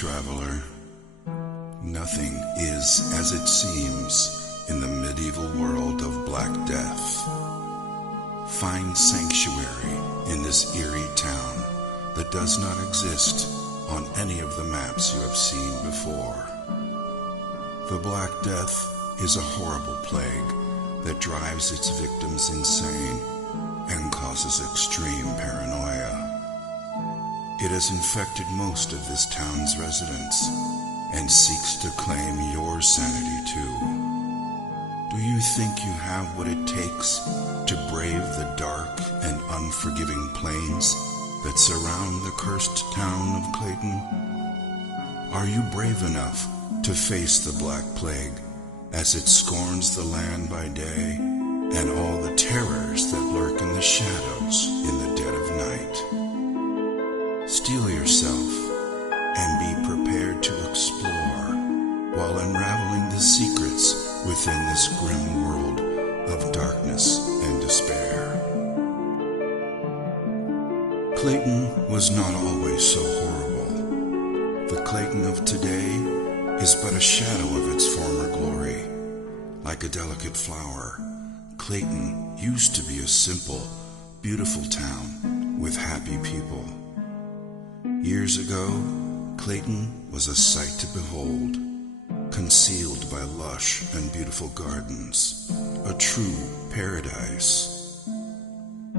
traveler. Nothing is as it seems in the medieval world of Black Death. Find sanctuary in this eerie town that does not exist on any of the maps you have seen before. The Black Death is a horrible plague that drives its victims insane and causes extreme paranoia. It has infected most of this town's residents and seeks to claim your sanity too. Do you think you have what it takes to brave the dark and unforgiving plains that surround the cursed town of Clayton? Are you brave enough to face the Black Plague as it scorns the land by day and all the terrors that lurk in the shadows in the dead of night? Steel yourself and be prepared to explore while unraveling the secrets within this grim world of darkness and despair. Clayton was not always so horrible. The Clayton of today is but a shadow of its former glory. Like a delicate flower, Clayton used to be a simple, beautiful town with happy people. Years ago, Clayton was a sight to behold, concealed by lush and beautiful gardens, a true paradise.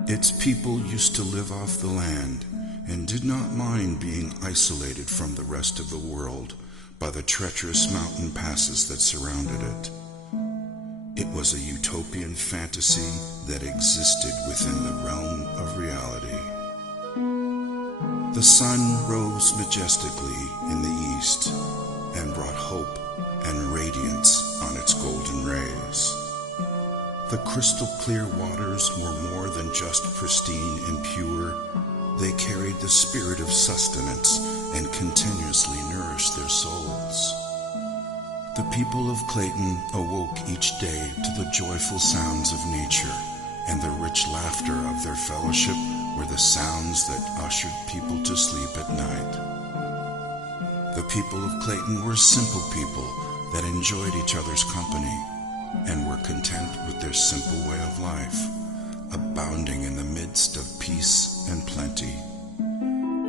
Its people used to live off the land and did not mind being isolated from the rest of the world by the treacherous mountain passes that surrounded it. It was a utopian fantasy that existed within the realm of reality. The sun rose majestically in the east and brought hope and radiance on its golden rays. The crystal clear waters were more than just pristine and pure. They carried the spirit of sustenance and continuously nourished their souls. The people of Clayton awoke each day to the joyful sounds of nature, and the rich laughter of their fellowship were the sounds that ushered people to sleep at night. The people of Clayton were simple people that enjoyed each other's company and were content with their simple way of life, abounding in the midst of peace and plenty.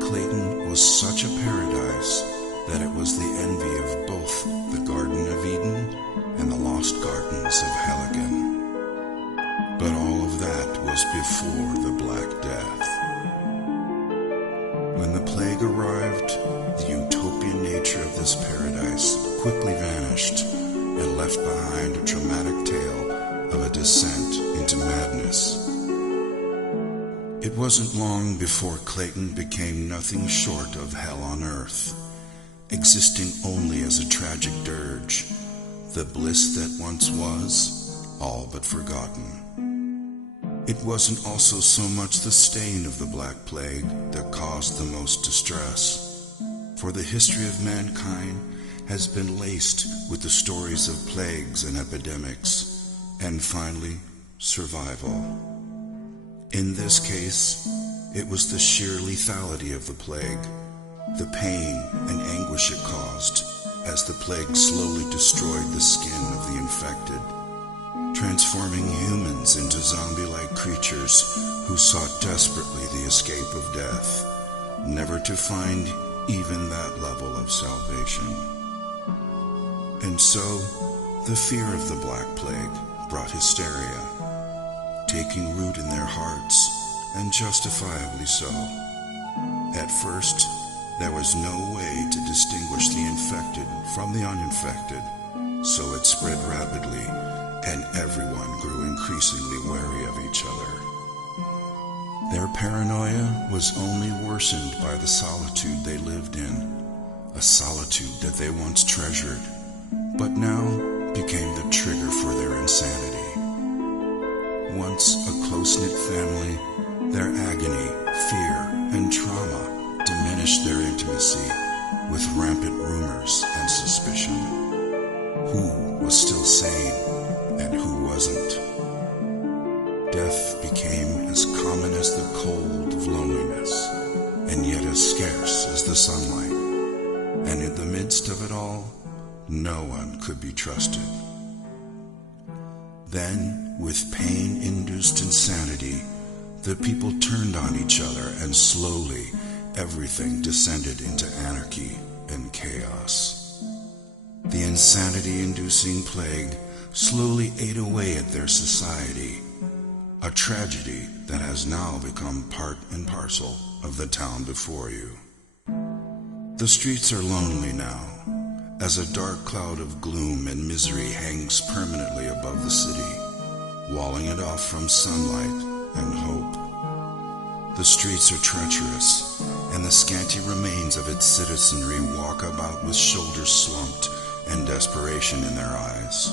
Clayton was such a paradise that it was the envy of both the Garden of Eden and the lost gardens of Helligan. But all of that was before the Black Death. When the plague arrived, the utopian nature of this paradise quickly vanished and left behind a dramatic tale of a descent into madness. It wasn't long before Clayton became nothing short of hell on earth, existing only as a tragic dirge, the bliss that once was, all but forgotten. It wasn't also so much the stain of the Black Plague that caused the most distress, for the history of mankind has been laced with the stories of plagues and epidemics, and finally, survival. In this case, it was the sheer lethality of the plague, the pain and anguish it caused as the plague slowly destroyed the skin of the infected, transforming humans into zombie-like creatures who sought desperately the escape of death, never to find even that level of salvation. And so, the fear of the Black Plague brought hysteria, taking root in their hearts, and justifiably so. At first, there was no way to distinguish the infected from the uninfected, so it spread rapidly, and everyone grew increasingly wary of each other. Their paranoia was only worsened by the solitude they lived in, a solitude that they once treasured, but now became the trigger for their insanity. Once a close-knit family, their agony, fear, and trauma diminished their intimacy with rampant rumors and suspicion. Who was still sane and who wasn't? Death became as common as the cold of loneliness, and yet as scarce as the sunlight. and in the midst of it all, no one could be trusted. Then, with pain-induced insanity, the people turned on each other, and slowly everything descended into anarchy and chaos. The insanity-inducing plague slowly ate away at their society, a tragedy that has now become part and parcel of the town before you. The streets are lonely now, as a dark cloud of gloom and misery hangs permanently above the city, walling it off from sunlight and hope. The streets are treacherous, and the scanty remains of its citizenry walk about with shoulders slumped and desperation in their eyes,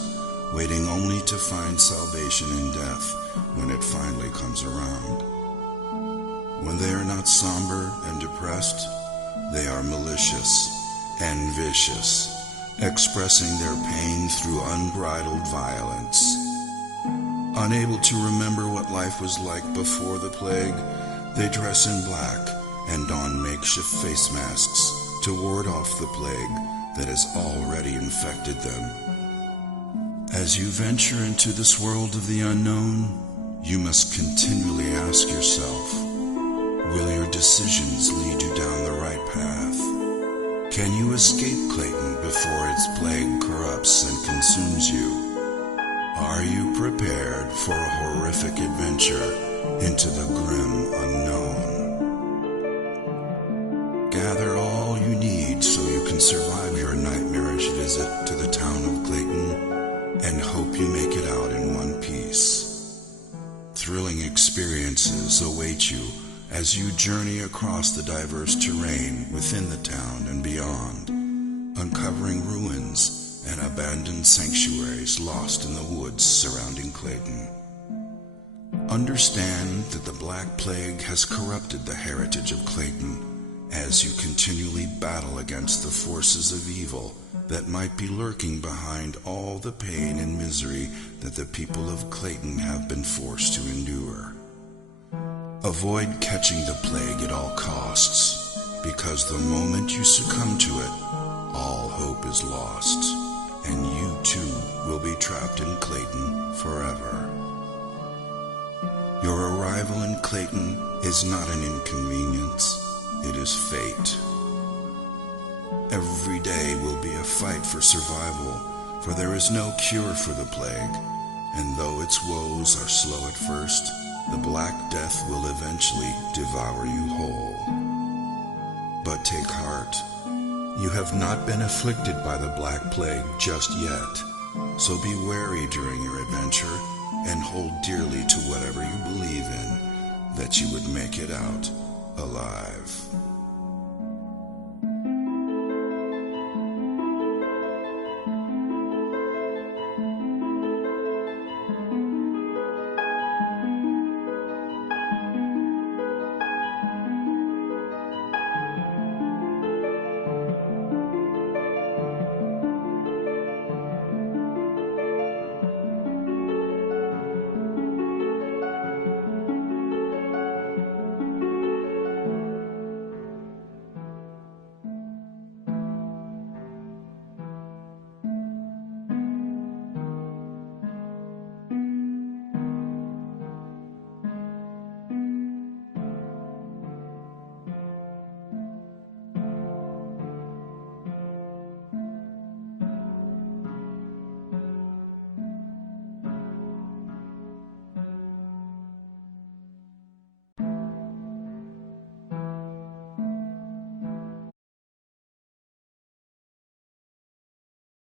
waiting only to find salvation in death when it finally comes around. When they are not somber and depressed, they are malicious and vicious, expressing their pain through unbridled violence. Unable to remember what life was like before the plague, they dress in black and don makeshift face masks to ward off the plague that has already infected them. As you venture into this world of the unknown, you must continually ask yourself, will your decisions lead you down the right path? Can you escape Clayton before its plague corrupts and consumes you? Are you prepared for a horrific adventure into the grim unknown? Gather all you need so you can survive your nightmarish visit to the town of Clayton, and hope you make it out in one piece. Thrilling experiences await you as you journey across the diverse terrain within the town and beyond, uncovering ruins and abandoned sanctuaries lost in the woods surrounding Clayton. Understand that the Black Plague has corrupted the heritage of Clayton as you continually battle against the forces of evil that might be lurking behind all the pain and misery that the people of Clayton have been forced to endure. Avoid catching the plague at all costs, because the moment you succumb to it, all hope is lost, and you too will be trapped in Clayton forever. Your arrival in Clayton is not an inconvenience, it is fate. Every day will be a fight for survival, for there is no cure for the plague, and though its woes are slow at first, the Black Death will eventually devour you whole. But take heart, you have not been afflicted by the Black Plague just yet, so be wary during your adventure and hold dearly to whatever you believe in, that you would make it out alive.